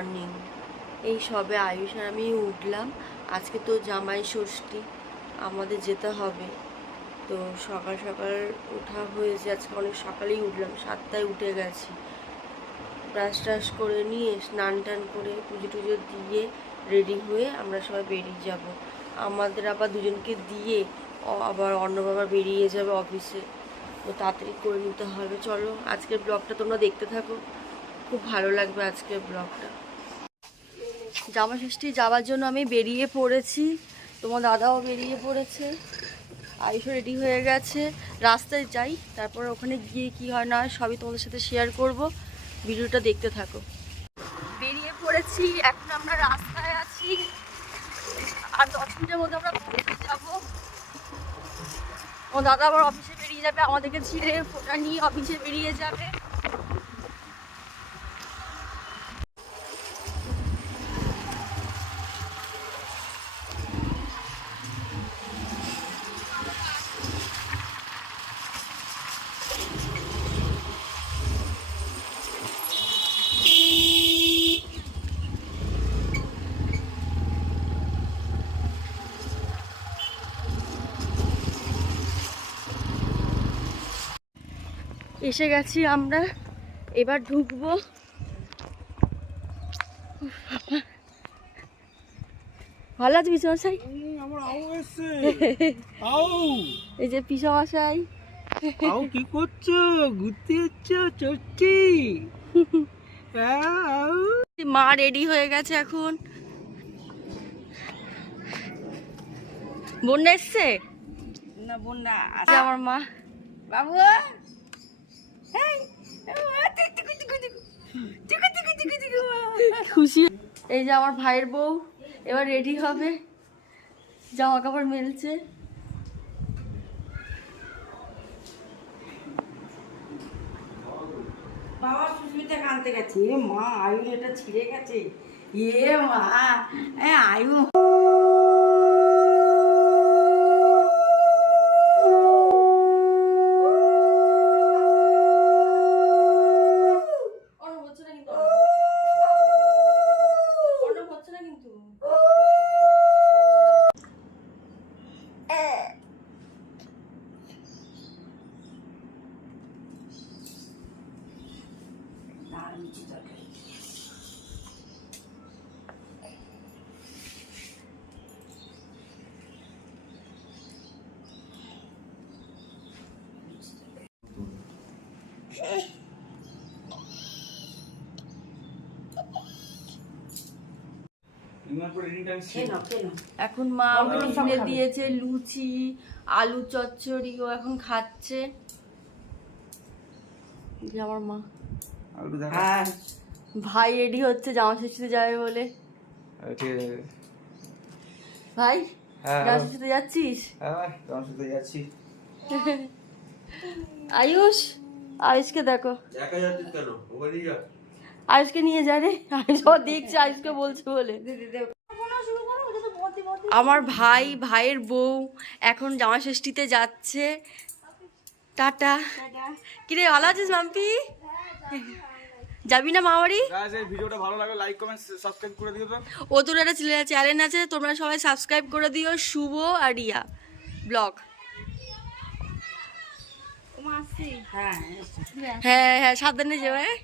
Morning এই সবে আয়ুষ আমি উঠলাম। আজকে তো জামাই ষষ্ঠী, আমাদের যেতে হবে। তো সকাল সকাল ওঠা হয়েছে, আজকে অনেক সকালেই উঠলাম, সাতটায় উঠে গেছি। ব্রাশ ট্রাশ করে নিয়ে, স্নান টান করে পুজো টুজো দিয়ে রেডি হয়ে আমরা সবাই বেরিয়ে যাব। আমাদের আবার দুজনকে দিয়ে আবার অন্য বাবা বেরিয়ে যাবে অফিসে তো তাড়াতাড়ি করে নিতে হবে। চলো, আজকের ব্লগটা তোমরা দেখতে থাকো। খুব ভালো লাগবে আজকের ব্লগটা জামা ষষ্ঠী যাওয়ার জন্য আমি বেরিয়ে পড়েছি। তোমার দাদাও বেরিয়ে পড়েছে। আয়ুষও রেডি হয়ে গেছে। রাস্তায় যাই, তারপর ওখানে গিয়ে কি হয় না সবই তোমাদের সাথে শেয়ার করব। ভিডিওটা দেখতে থাকো। বেরিয়ে পড়েছি, এখন আমরা রাস্তায় আছি। আর দশ মিনিটের মধ্যে আমরা যাব। ও দাদা আবার অফিসে বেরিয়ে যাবে, আমাদেরকে ছিঁড়ে ফোটা নিয়ে অফিসে বেরিয়ে যাবে। এসে গেছি আমরা। এবার ঢুকবো। ভালো আছে পিসমশাই আমার আউ এসছে। আউ। এই যে পিসমশাই আউ কি করছ? ঘুরতে যাচ্ছ? চড়ছি। হ্যাঁ, মা রেডি হয়ে গেছে এখন। বন্যা এসছে? না বন্যা আমার মা। বাবু খুশি? এই যে আমার ভাইয়ের বউ, এবার রেডি হবে। জামা কাপড় মেলছে গেছে। এ মা আয়ু এটা ছিঁড়ে গেছে। এ মা আয়ু। কেন কেন এখন মা খাবে। দিয়েছে লুচি আলু চচ্চড়ি ও এখন খাচ্ছে। যে আমার মা। হ্যাঁ ভাই রেডি হচ্ছে জামা ষষ্ঠীতে যাবে বলে। ঠিক আছে। ভাই হ্যাঁ জামা ষষ্ঠীতে যাচ্ছিস? হ্যাঁ যাচ্ছি। আয়ুষ আয়ুষকে দেখো। একা যাচ্ছিস কেন? ওখানে যা। আয়ুষকে নিয়ে যা রে। আয়ুষ দেখছে আয়ুষকে বলছে বলে। আমার ভাই ভাইয়ের বউ এখন জামা ষষ্ঠীতে যাচ্ছে। টাটা। কিরে ভালো আছিস মাম্পি? যাবি না মামারি ভিডিওটা ভালো লাগলে লাইক কমেন্ট সাবস্ক্রাইব করে দিও তো। ও তোর একটা চ্যানেল আছে তোমরা সবাই সাবস্ক্রাইব করে দিও শুভ আর রিয়া ব্লগ। হ্যাঁ হ্যাঁ হ্যাঁ সাবধানে যেও হ্যাঁ।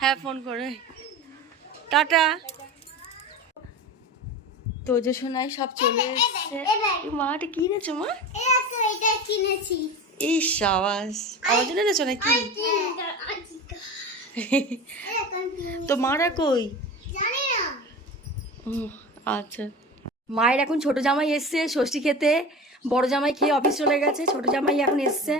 হ্যাঁ ফোন করে টাটা। তো যে শোনাই সব চলে এসছে। এ মা এটা মা? এটা কিনেছি। এই সাবাস। আমার জন্য এনেছো নাকি? তো মারা কই? আচ্ছা। মায়ের এখন ছোট জামাই এসছে ষষ্ঠী খেতে। বড় জামাই খেয়ে অফিস চলে গেছে, ছোট জামাই এখন এসছে।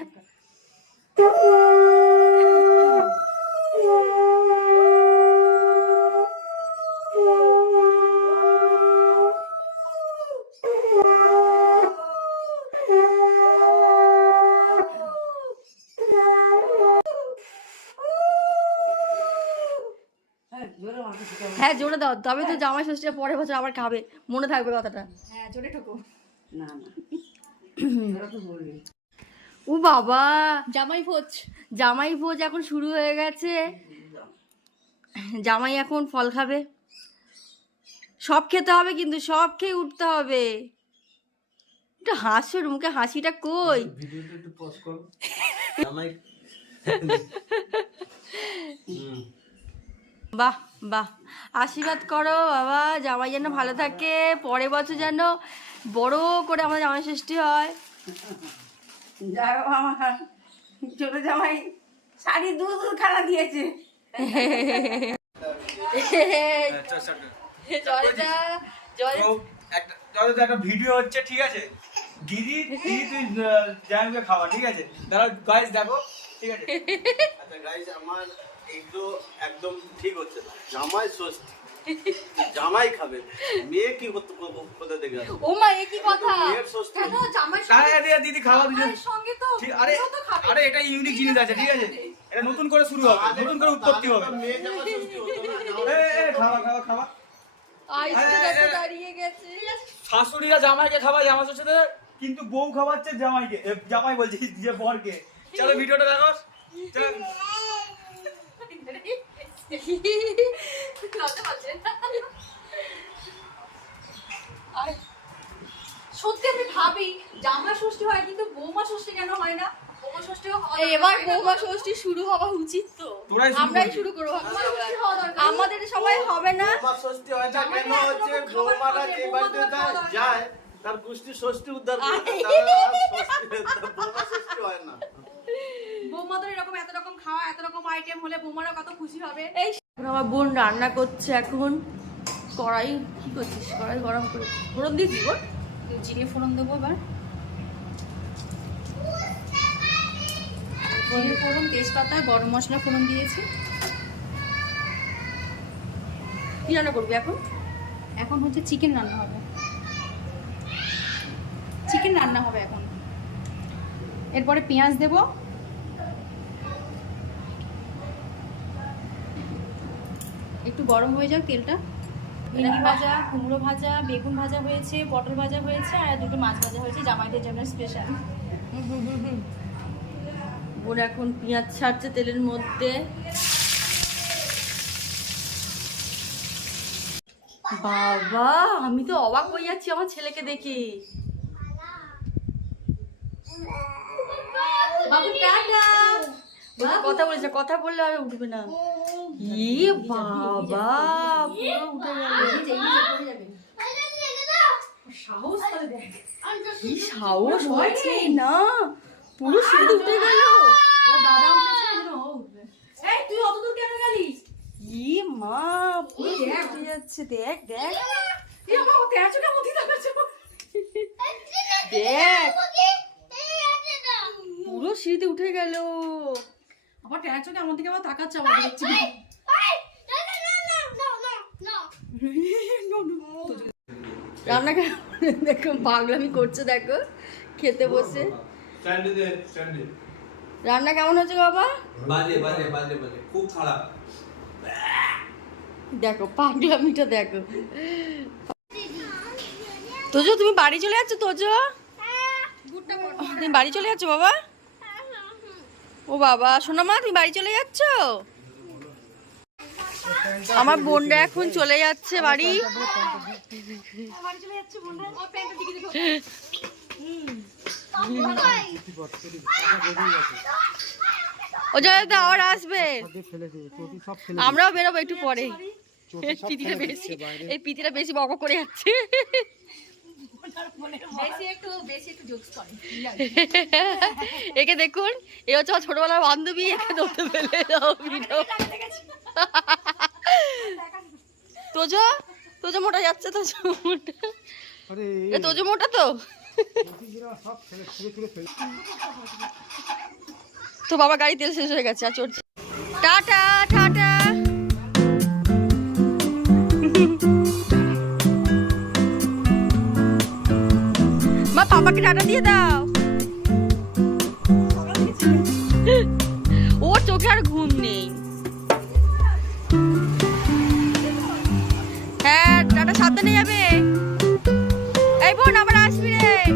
হ্যাঁ জোরে দাও। তবে তো জামাই ষষ্ঠীটা পরের বছর আবার খাবে। মনে থাকবে কথাটা। না না। ওরা তো বলবি। ও বাবা। জামাই ভোজ। জামাই ভোজ এখন শুরু হয়ে গেছে। জামাই এখন ফল খাবে। সব খেতে হবে কিন্তু সব খেয়ে উঠতে হবে। একটু হাসো মুখে হাসিটা কই? ভিডিওটা একটু পজ করো। জামাই হুম। বাহ বাহ। আশীর্বাদ করো বাবা জামাই যেন ভালো থাকে পরের বছর যেন বড় করে আমার জামাই সৃষ্টি হয়। যাই হোক আমার ছোট জামাই শাড়ি দু দু খানা দিয়েছে। একটা ভিডিও হচ্ছে ঠিক আছে? দিদি দিদি তুই জামাইকে খাওয়া ঠিক আছে? দাঁড়াও গাইস দেখো ঠিক আছে? আচ্ছা আমার এগুলো একদম ঠিক হচ্ছে না। জামাই ষষ্ঠী জামাই খাবে। মেয়ে কি করতে কোথা থেকে ও মা এ কি কথা? মেয়ের ষষ্ঠী জামাই আরে আরে দিদি খাওয়া দুজন সঙ্গে তো আরে আরে এটা ইউনিক জিনিস আছে ঠিক আছে? এটা নতুন করে শুরু হবে নতুন করে উৎপত্তি হবে। মেয়ে জামাই ষষ্ঠী হতো এ, এ, খাওয়া খাওয়া খাওয়া। দাঁড়িয়ে গেছে। শাশুড়িরা জামাইকে খাওয়ায় জামাই ষষ্ঠীতে কিন্তু বউ খাওয়াচ্ছে জামাইকে। জামাই বলছি যে বরকে। চলো ভিডিওটা দেখো। চলো। সত্যি আমি ভাবি জামা ষষ্ঠী হয় কিন্তু বৌমা ষষ্ঠী কেন হয় না? বৌমা ষষ্ঠীও এবার বৌমা ষষ্ঠী শুরু হওয়া উচিত তো। আমরাই শুরু করব। আমাদের সবাই হবে না। বৌমা ষষ্ঠী হয় না কেন হচ্ছে এত রকম খাবার বৌমারা যে বাড়িতে যায় তার গোষ্ঠী ষষ্ঠী উদ্ধার বৌমা ষষ্ঠী হয় না। বৌমাদের এরকম এত রকম খাওয়া এত রকম আইটেম হলে বৌমারা কত খুশি হবে? এই আমার বোন রান্না করছে এখন। কড়াই কি করছিস? কড়াই গরম করে ফোড়ন দিয়েছিস বোন? জিরে ফোড়ন দেবো এবার। জিরে ফোড়ন তেজপাতা গরম মশলা ফোড়ন দিয়েছি। কি রান্না করবি এখন? এখন হচ্ছে চিকেন রান্না হবে। চিকেন রান্না হবে এখন। এরপরে পেঁয়াজ দেব। একটু গরম হয়ে যাক তেলটা। ভেন্ডি ভাজা, কুমড়ো ভাজা, বেগুন ভাজা হয়েছে, পটল ভাজা হয়েছে, আর দুটো মাছ ভাজা হয়েছে, জামাইদের জন্য স্পেশাল বোন এখন পেঁয়াজ ছাড়ছে তেলের মধ্যে। বাবা, আমি তো অবাক হয়ে যাচ্ছি আমার ছেলেকে দেখি। বাবু টাটা। কথা বলেছে কথা বললে আর উঠবে না। ই বাবা পুরো উঠে গেল। সাহস করে দেখ। কি সাহস হয়েছে? না পুরো সিঁড়ি উঠে গেল। ও দাদা উঠেছে এই ও উঠবে। এই তুই অত দূর কেন গেলিস ই মা পুরো উঠে যাচ্ছে দেখ দেখ। আমার দেখ সিঁড়িতে উঠে গেল। আবার তেরা চোখে আমার দিকে আবার তাকাচ্ছে আমার দেখছি রান্না কেমন? দেখো। পাগলামি করছে দেখো খেতে বসে। রান্না কেমন হচ্ছে বাবা? বাজে বাজে বাজে বাজে খুব খারাপ। দেখো পাগলামিটা দেখো। তোজো তুমি বাড়ি চলে যাচ্ছ তোজো? তুমি বাড়ি চলে যাচ্ছ বাবা? ও বাবা শোনো মা তুমি বাড়ি চলে যাচ্ছ? আমার বোনরা এখন চলে যাচ্ছে বাড়ি। ও জয়দা আবার আসবে। আমরাও বেরোবো একটু পরে। পিতিটা বেশি এই পিতিটা বেশি বক করে যাচ্ছে। একে দেখুন এ হচ্ছে আমার ছোটবেলার বান্ধবী একে ধরতে পেলে দাও তোজো তোজো মোটা যাচ্ছে তোজো মোটা। এ তোজো মোটা তো? তো বাবা গাড়ি তেল শেষ হয়ে গেছে আর চড়ছে। Tata tata. মা পাপাকে টাটা দিয়ে